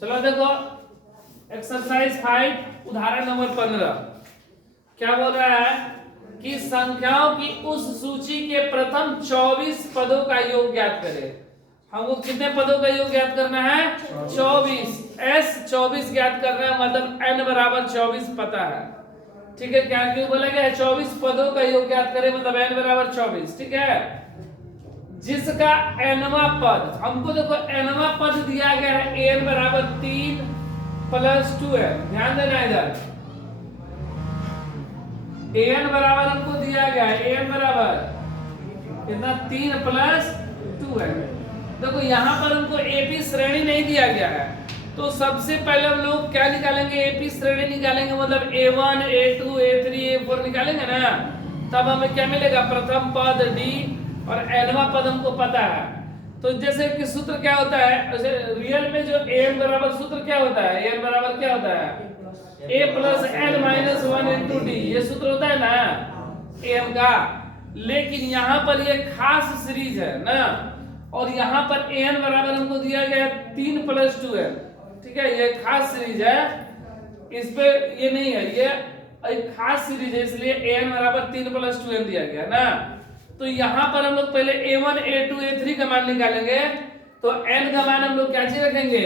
चलो देखो एक्सरसाइज 5 उदाहरण नंबर 15 क्या बोल रहा है कि संख्याओं की उस सूची के प्रथम 24 पदों का योग ज्ञात करें। हमको कितने पदों का योग ज्ञात करना है? 24। S 24 ज्ञात करना है, मतलब n बराबर 24 पता है। ठीक है, क्या क्यों बोला गया है? 24 पदों का योग ज्ञात करें, मतलब n बराबर 24। ठीक है, जिसका nवां पद, हमको देखो nवां पद दिया गया है n बराबर 3 प्लस 2 है। ध्यान देना इधर, an बराबर हमको दिया गया है, an बराबर कितना? 3 प्लस 2 है। देखो यहाँ पर हमको एपी श्रेणी नहीं दिया गया है, तो सबसे पहले हम लोग क्या निकालेंगे? एपी श्रेणी निकालेंगे, मतलब a1 a2 a3 a4 निकालेंगे ना, तब हमें क्या मिलेगा? प्रथम पद d और nवां पद हमको पता है। तो जैसे कि सूत्र क्या होता है, जैसे रियल में जो an बराबर सूत्र क्या होता है? an बराबर क्या होता है? a plus n minus 1 into D, ये सूत्र होता है ना an का। लेकिन यहाँ पर ये खास सीरीज है ना, और यहाँ पर an बराबर हमको दिया गया है 3 प्लस 2 है। ठीक है, ये खास सीरीज है, इस पे ये नहीं है, ये एक खास सीरीज है, इसलिए an बराबर 3 प्लस 2 दिया गया ना। तो यहाँ पर हम लोग पहले a1 a2 a3 का मान निकालेंगे, तो n का मान हम लोग क्या चीज रखेंगे?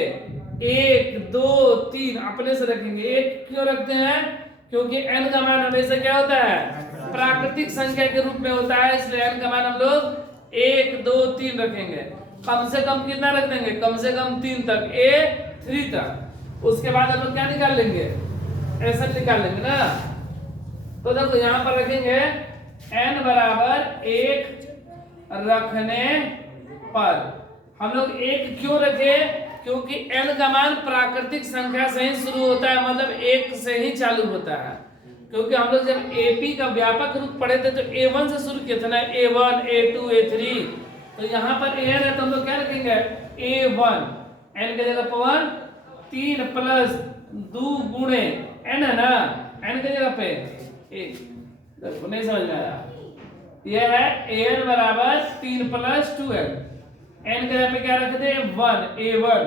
1 2 3 अपने से रखेंगे। एक क्यों रखते हैं? क्योंकि n का मान हमेशा क्या होता है? प्राकृतिक संख्या के रूप में होता है, इसलिए n का मान हम लोग 1 2 3 रखेंगे। कम से कम कितना रख देंगे? कम से कम 3 तक, a3 तक। उसके बाद हम लोग क्या निकाल लेंगे? ऐसा निकाल लेंगे ना। तो देखो यहाँ पर रखेंगे n बराबर 1 रखने पर। हम लोग 1 क्यों रखे? क्योंकि n का मान प्राकृतिक संख्या से ही शुरू होता है, मतलब 1 से ही चालू होता है। क्योंकि हम लोग जब एपी का व्यापक रूप पढ़े थे तो a1 से शुरू किया था ना, a1 a2 a3। तो यहाँ पर an है तो हम लोग क्या रखेंगे? a1, n के जगह पर 3 प्लस 2 गुणे n है ना, n के जगह पे 1। देखो नहीं समझ में आया, यह है an बराबर 3 प्लस 2 है। n के जगह पे क्या रखते हैं? 1, a1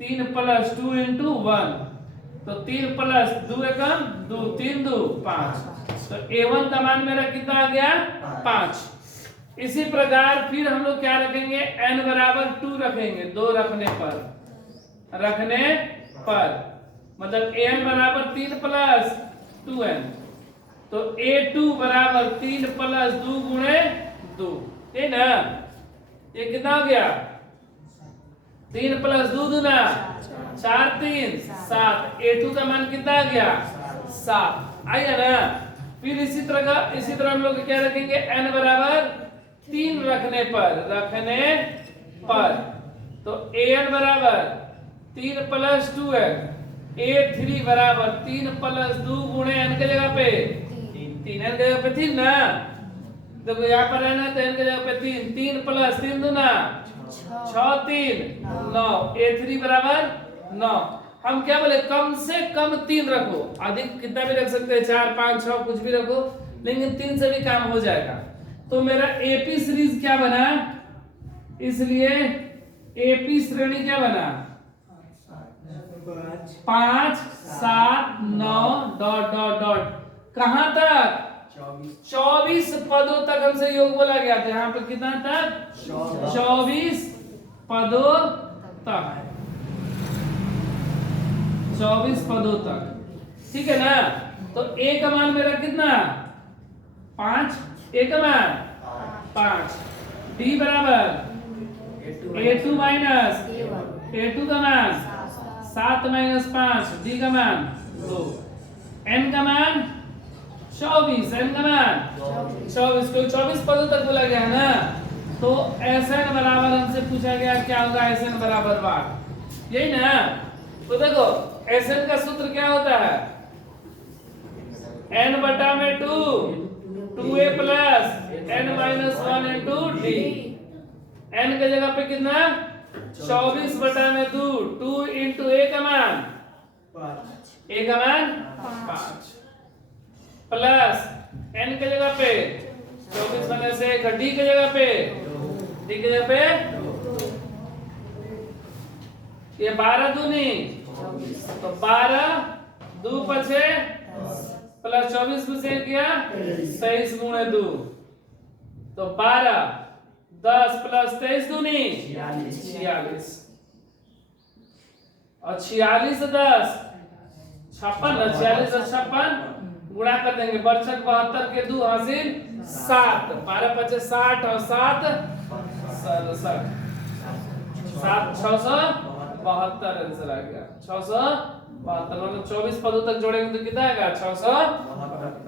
3 प्लस 2 इंटू 1, तो 3 प्लस 2 एकम 2 3 2 5। तो a1 का मान मेरा कितना आ गया? 5। इसी प्रकार फिर हम लोग क्या रखेंगे? n बराबर 2 रखेंगे, 2 रखने पर मतलब n बराबर 3 प्लस 2n, तो a2 बराबर 3 प्लस 2 गुणे 2, ठीक ना। ये कितना हो गया? 3 प्लस 2 दूना 4 3 7। a2 का मान कितना आ गया? 7 आएगा ना। फिर इसी तरह हम लोग क्या रखेंगे? n बराबर 3 रखने पर तो an बराबर 3 प्लस 2 है, a3 बराबर 3 प्लस 2 गुणे n के जगह पे 3 n के जगह पे 3 ना। देखो यहाँ पर है ना, तो n के जगह पे 3, 3 प्लस 3 दूना 6 3 9, a3 बराबर 9। हम क्या बोले? कम से कम 3 रखो, अधिक कितना भी रख सकते हैं, 4 5 6 कुछ भी रखो, लेकिन 3 से भी काम हो जाएगा। तो मेरा एपी सीरीज क्या बना? इसलिए एपी श्रेणी क्या बना? 5 7 9 डॉट डॉट डॉट, कहां तक? 24 पदों तक हमसे योग बोला गया था। यहाँ पर कितना तक? 24 पदों तक, 24 पदों तक, ठीक है ना। तो a का मान मेरा कितना? 5, a का मान 5, d बराबर a2 माइनस a2 का मान 7 माइनस 5, d का मान 2, n का मान 24, n का मान 24, को 24 पदों तक बोला गया है ना। तो Sn बराबर हमसे पूछा गया क्या होगा? Sn बराबर 8, यही ना। तो देखो Sn का सूत्र क्या होता है? n बटा में 2, 2a plus n minus 1 into D. n के जगह पे कितना? 24 बटा में 2 इंटू a का मान 5 प्लस n के जगह पे 24 बनने से d के जगह पे ये 12 दूनी तो 12 2 पछे प्लस 24 में से किया 23 गुणे 2 तो 12 10 प्लस 23 दूनी 46 और 46 10 56 46 और 56 गुणा कर देंगे बर्छक 72 के 2 हासिल 7 12 पचे 60 और 7 67 672 आंसर आ गया 672 मतलब 24 पदों तक जोड़ेंगे तो कितना आएगा 672